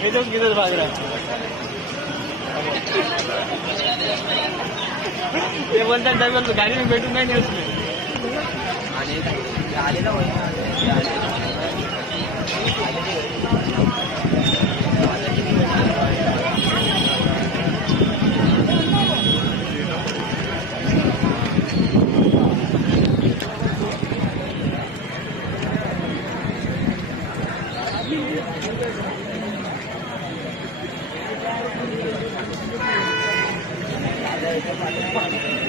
हे तो किधर भाग रहा है? ये बोलता ड्राइवर तो गाड़ी में बैठूंगा नहीं उसमें। आले ना Thank you.